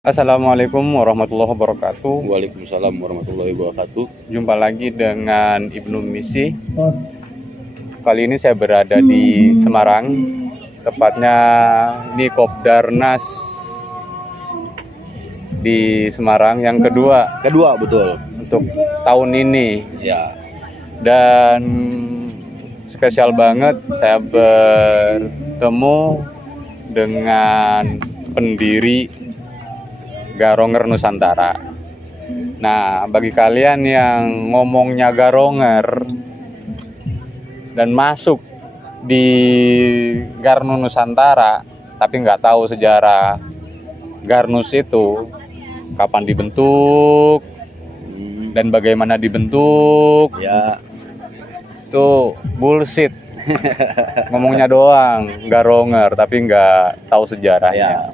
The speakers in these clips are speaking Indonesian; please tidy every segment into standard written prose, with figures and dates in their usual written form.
Assalamualaikum warahmatullahi wabarakatuh. Waalaikumsalam warahmatullahi wabarakatuh. Jumpa lagi dengan Ibnu Misi. Kali ini saya berada di Semarang, tepatnya di Kopdarnas di Semarang yang kedua Betul. untuk tahun ini. Ya. Dan spesial banget saya bertemu dengan pendiri Garonger Nusantara. Nah, bagi kalian yang ngomongnya Garonger dan masuk di Garnu Nusantara tapi nggak tahu sejarah Garnus itu, kapan dibentuk dan bagaimana dibentuk, Ya. itu bullshit. Ngomongnya doang Garonger tapi nggak tahu sejarahnya. Ya.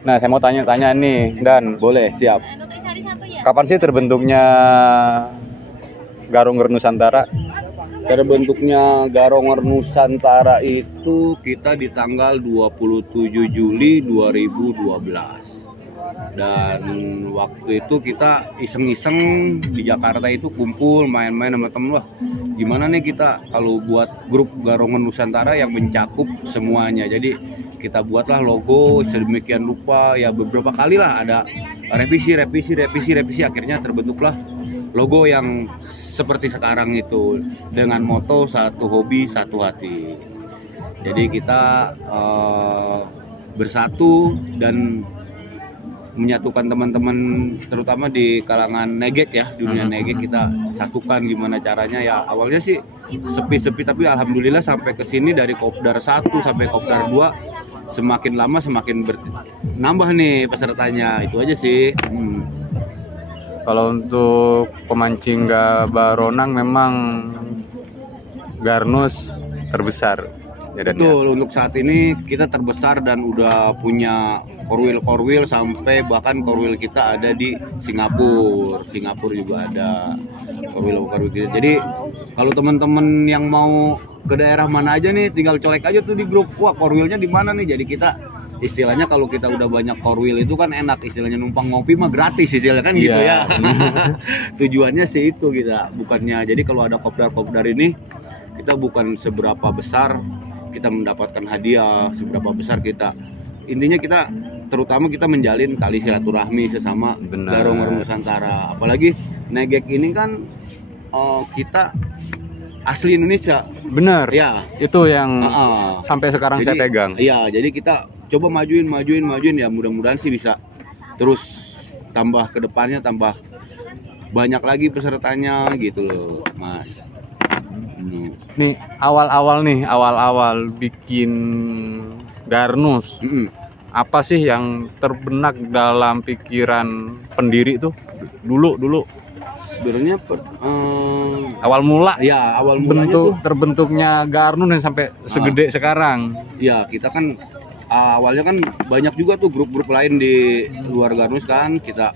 Nah, saya mau tanya-tanya nih, Dan. Boleh, siap. Kapan sih terbentuknya Garonger Nusantara? Terbentuknya Garonger Nusantara itu kita di tanggal 27 Juli 2012. Dan waktu itu kita iseng-iseng di Jakarta itu kumpul main-main sama temen. Wah, gimana nih kita kalau buat grup Garonger Nusantara yang mencakup semuanya. Jadi kita buatlah logo sedemikian rupa, ya beberapa kali lah ada revisi, akhirnya terbentuklah logo yang seperti sekarang itu dengan moto satu hobi satu hati. Jadi kita bersatu dan menyatukan teman-teman terutama di kalangan negek ya, dunia negek, kita satukan gimana caranya. Ya awalnya sih sepi-sepi tapi alhamdulillah sampai ke sini dari Kopdar 1 sampai Kopdar 2 semakin lama semakin nambah nih pesertanya. Itu aja sih. Kalau untuk pemancing baronang memang Garnus terbesar. Ya, betul, untuk saat ini kita terbesar dan udah punya korwil sampai bahkan korwil kita ada di Singapura juga ada korwil kita. Jadi kalau teman-teman yang mau ke daerah mana aja nih tinggal colek aja tuh di grup, wah korwilnya di mana nih. Jadi kita istilahnya kalau kita udah banyak korwil itu kan enak, istilahnya numpang ngopi mah gratis istilahnya kan gitu ya. Tujuannya sih itu kita, bukannya jadi kalau ada kopdar ini kita bukan seberapa besar kita mendapatkan hadiah, seberapa besar kita, intinya kita terutama kita menjalin tali silaturahmi sesama Garonger Nusantara. Apalagi negek ini kan kita asli Indonesia. Bener. Ya. Itu yang sampai sekarang jadi, saya pegang. Iya, jadi kita coba majuin ya, mudah-mudahan sih bisa terus tambah ke depannya, tambah banyak lagi pesertanya gitu loh, Mas. Nih awal-awal bikin Garnus. Apa sih yang terbenak dalam pikiran pendiri itu dulu? Sebenarnya awal mula terbentuknya Garnus sampai segede sekarang. Ya, kita kan awalnya kan banyak juga tuh grup-grup lain di luar Garnus kan, kita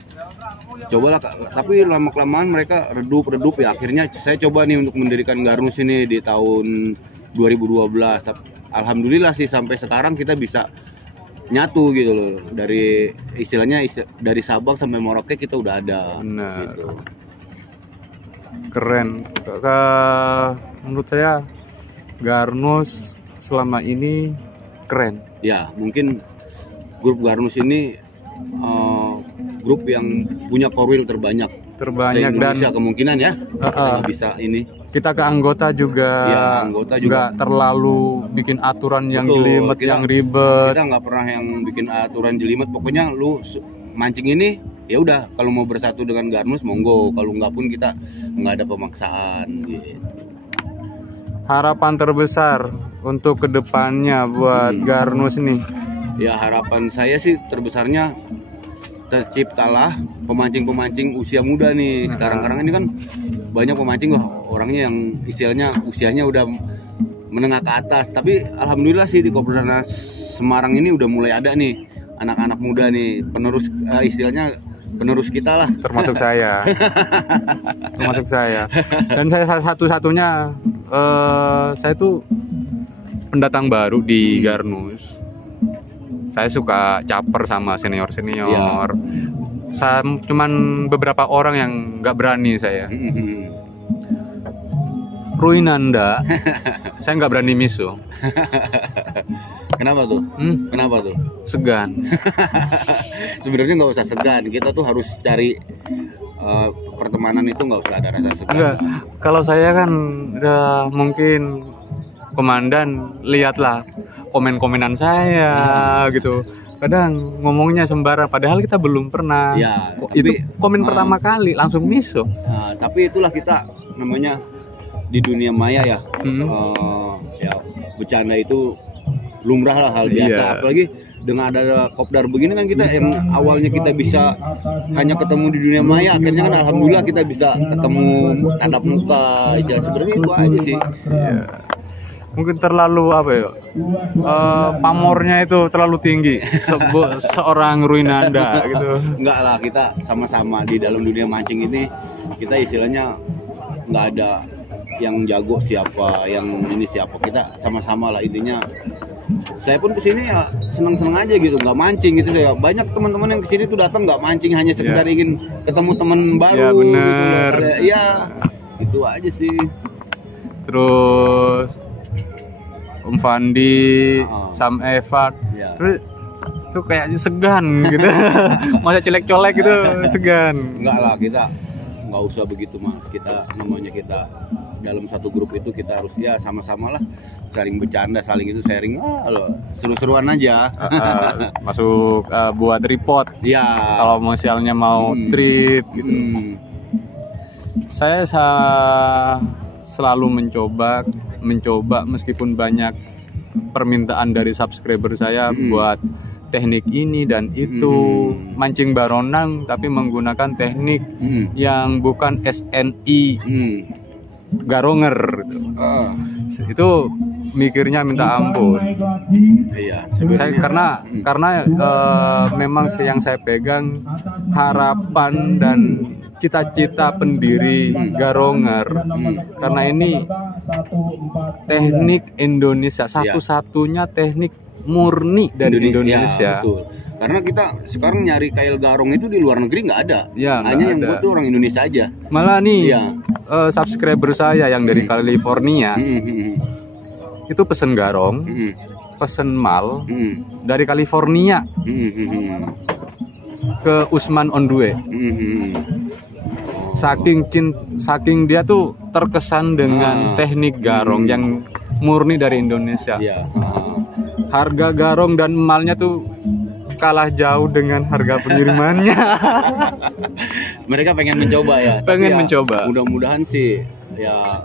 cobalah, tapi lama-kelamaan mereka redup ya. Akhirnya saya coba nih untuk mendirikan Garnus ini di tahun 2012. Alhamdulillah sih sampai sekarang kita bisa nyatu gitu loh, dari istilahnya dari Sabang sampai Merauke kita udah ada. Benar. Gitu. Keren. Menurut saya Garnus selama ini keren. Ya, mungkin grup Garnus ini grup yang punya korwil terbanyak dan kemungkinan ya bisa ini. Kita ke anggota juga, nggak terlalu bikin aturan yang jelimet, yang ribet. Kita nggak pernah yang bikin aturan jelimet. Pokoknya lu mancing ini ya udah, kalau mau bersatu dengan Garnus monggo, kalau nggak pun kita nggak ada pemaksaan gitu. Harapan terbesar untuk kedepannya buat Garnus nih? Ya harapan saya sih terbesarnya terciptalah pemancing-pemancing usia muda nih. Sekarang ini kan banyak pemancing orangnya yang istilahnya usianya udah menengah ke atas, tapi alhamdulillah sih di Kopdarnas Semarang ini udah mulai ada nih anak-anak muda nih, penerus istilahnya penerus kita lah. Termasuk saya. Dan saya satu-satunya saya tuh pendatang baru di Garnus. Saya suka caper sama senior. Cuman beberapa orang yang nggak berani saya. Ruinanda, saya nggak berani miso. Kenapa tuh? Kenapa tuh? Segan. Sebenarnya nggak usah segan. Kita tuh harus cari pertemanan itu nggak usah ada rasa segan. Enggak. Kalau saya kan udah mungkin komandan, lihatlah komen-komenan saya gitu. Kadang ngomongnya sembarang, padahal kita belum pernah. Ya, itu komen pertama kali langsung miso. Nah, tapi itulah kita namanya di dunia maya ya. Ya bercanda itu lumrah lah, hal biasa. Apalagi dengan ada kopdar begini kan, kita yang awalnya kita bisa hanya ketemu di dunia maya, akhirnya kan alhamdulillah kita bisa ketemu tatap muka. Ya, sebenarnya itu aja sih. Mungkin terlalu apa ya, pamornya itu terlalu tinggi seorang Ruinanda gitu. Enggak lah, kita sama-sama di dalam dunia mancing ini, kita istilahnya nggak ada yang jago siapa, yang ini siapa, kita sama-sama lah intinya. Saya pun kesini ya seneng-seneng aja gitu, nggak mancing gitu. Saya banyak teman-teman yang kesini tuh datang nggak mancing, hanya sekedar ingin ketemu teman baru. Ya bener. Gitu. Ya itu aja sih. Terus Om Fandi, Sam Evat, itu kayaknya segan gitu. Masa colek-colek gitu, segan. Enggak lah, kita nggak usah begitu mas. Kita namanya kita dalam satu grup itu kita harus ya sama-sama lah, saling bercanda, saling itu sharing, seru-seruan aja. Masuk buat report. Ya. Kalau misalnya mau trip gitu. Saya selalu mencoba meskipun banyak permintaan dari subscriber saya buat teknik ini dan itu, mancing baronang tapi menggunakan teknik yang bukan SNI garonger gitu. Itu mikirnya minta ampun. Iya. Saya karena memang yang saya pegang harapan dan cita-cita pendiri garonger, karena ini teknik Indonesia, satu-satunya teknik murni dari Indonesia. Betul. Karena kita sekarang nyari kail garong itu di luar negeri nggak ada, hanya yang buat tuh orang Indonesia aja. Malah nih subscriber saya yang dari California itu pesen garong, pesen mal dari California ke Usman Ondue. Saking dia tuh terkesan dengan teknik garong yang murni dari Indonesia. Harga garong dan emalnya tuh kalah jauh dengan harga pengirimannya. Mereka pengen mencoba ya. Mencoba. Mudah-mudahan sih ya.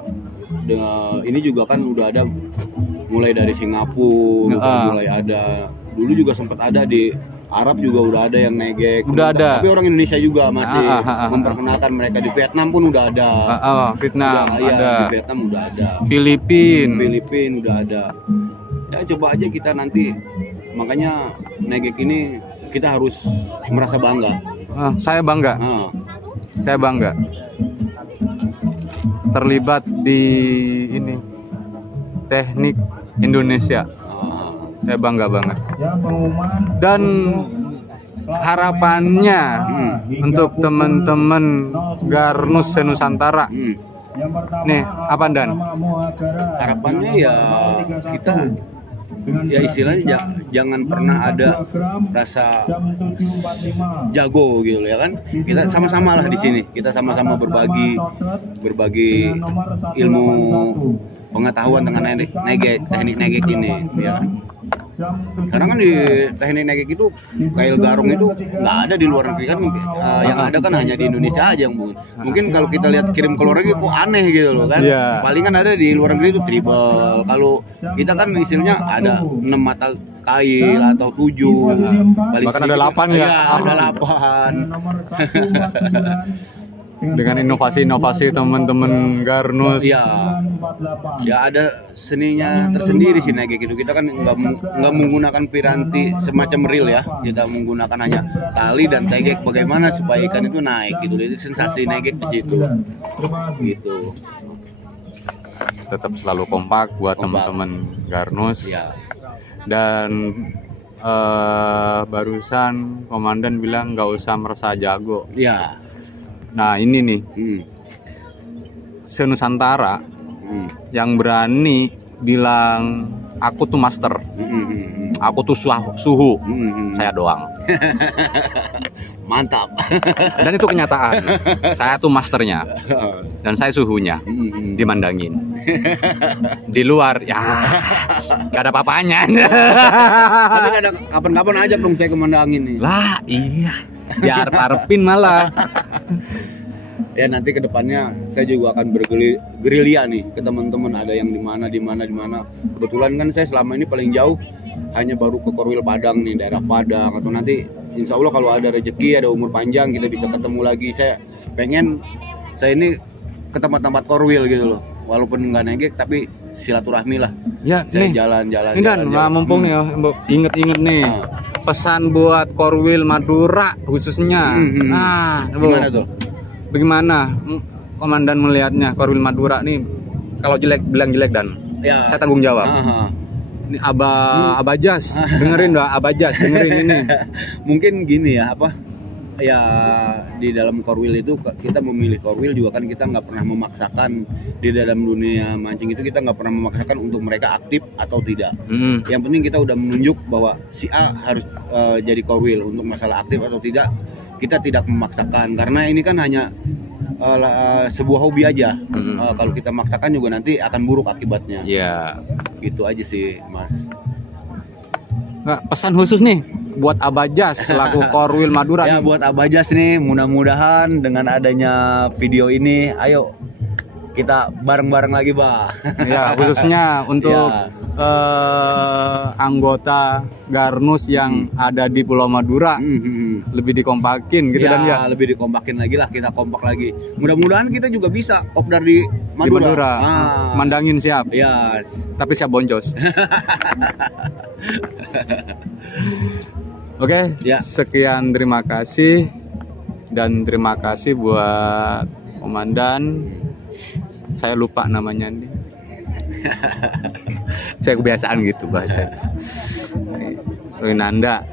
Dengan ini juga kan udah ada mulai dari Singapura, mulai ada. Dulu juga sempat ada di Arab juga udah ada yang negek. Udah ada. Tapi orang Indonesia juga masih memperkenalkan mereka. Di Vietnam pun udah ada. Vietnam ada. Di Vietnam udah ada. Filipina udah ada. Ya coba aja kita nanti. Makanya negek ini kita harus merasa bangga. Saya bangga. Saya bangga terlibat di ini teknik Indonesia. Saya bangga banget. Dan harapannya untuk teman-teman Garnus Senusantara. Nih, apa Dan? Harapannya ya kita ya istilahnya jangan pernah ada rasa jago gitu ya kan. Kita sama-sama lah di sini. Kita sama-sama berbagi ilmu pengetahuan tentang teknik negek ini ya kan. Karena kan di teknik negek itu kail garong itu nggak ada di luar negeri kan, yang ada kan hanya di Indonesia aja yang mungkin kalau kita lihat kirim ke luar negeri kok aneh gitu loh kan. Paling kan ada di luar negeri itu triple. Kalau kita kan istilahnya ada 6 mata kail atau 7, bahkan ada 8 ya. Ada 8. Dengan inovasi-inovasi teman-teman Garnus. Ya ada seninya tersendiri sih negek itu. Kita kan nggak menggunakan piranti semacam reel ya. Kita menggunakan hanya tali dan tegek. Bagaimana supaya ikan itu naik gitu. Jadi sensasi negek di situ. Gitu. Tetap selalu kompak buat teman-teman Garnus. Dan barusan komandan bilang nggak usah merasa jago. Ya. Nah ini nih, se-Nusantara yang berani bilang aku tuh master, aku tuh suhu, saya doang. Mantap. Dan itu kenyataan. Saya tuh masternya dan saya suhunya, dimandangin. Di luar ya gak ada papanya. Tapi kapan-kapan ajak dong saya kemandangin nih. Lah iya, biar parpin malah. Ya nanti kedepannya saya juga akan bergerilya nih ke teman-teman, ada yang di mana. Kebetulan kan saya selama ini paling jauh hanya baru ke Korwil Padang nih, daerah Padang. Atau nanti insya Allah kalau ada rezeki, ada umur panjang, kita bisa ketemu lagi. Saya pengen saya ini ke tempat-tempat Korwil gitu loh, walaupun nggak naik tapi silaturahmi lah. Ya saya nih, jalan-jalan. ini dan mumpung nih, inget-inget nih. Pesan buat Korwil Madura khususnya. Nah, gimana tuh? Bagaimana komandan melihatnya Korwil Madura nih? Kalau jelek bilang jelek dan ya, saya tanggung jawab. Ini Abajas, dengerin dah Abajas, dengerin ini. Mungkin gini ya, ya di dalam Korwil itu kita memilih Korwil juga kan, kita nggak pernah memaksakan. Di dalam dunia mancing itu kita nggak pernah memaksakan untuk mereka aktif atau tidak. Yang penting kita udah menunjuk bahwa si A harus jadi Korwil. Untuk masalah aktif atau tidak kita tidak memaksakan, karena ini kan hanya sebuah hobi aja. Kalau kita maksakan juga nanti akan buruk akibatnya. Iya. Gitu aja sih, Mas. Nggak, pesan khusus nih buat Abajas selaku Korwil Madura. Ya, buat Abajas nih, mudah-mudahan dengan adanya video ini, ayo kita bareng-bareng lagi, Bah. Ya, khususnya untuk anggota Garnus yang ada di Pulau Madura, lebih dikompakin gitu. Dan ya lebih dikompakin lagi lah, kita kompak lagi. Mudah-mudahan kita juga bisa kopdar di Madura. Mandangin siap. Yes. Tapi siap boncos. Oke, sekian, terima kasih, dan terima kasih buat komandan. Saya lupa namanya nih. Saya kebiasaan gitu bahasa. Rinanda,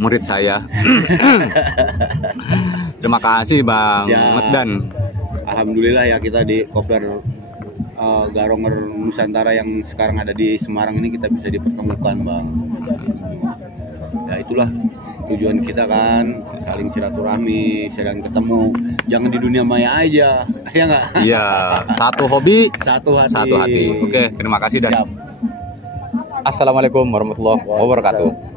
murid saya. Terima kasih Bang Medan. Alhamdulillah ya, kita di Kopdar Garonger Nusantara yang sekarang ada di Semarang ini kita bisa dipertemukan, Bang. Ya itulah tujuan kita kan, saling silaturahmi, saling ketemu, jangan di dunia maya aja, ya nggak? Iya, satu hobi, satu hati. Oke, terima kasih dan Assalamualaikum warahmatullahi wabarakatuh.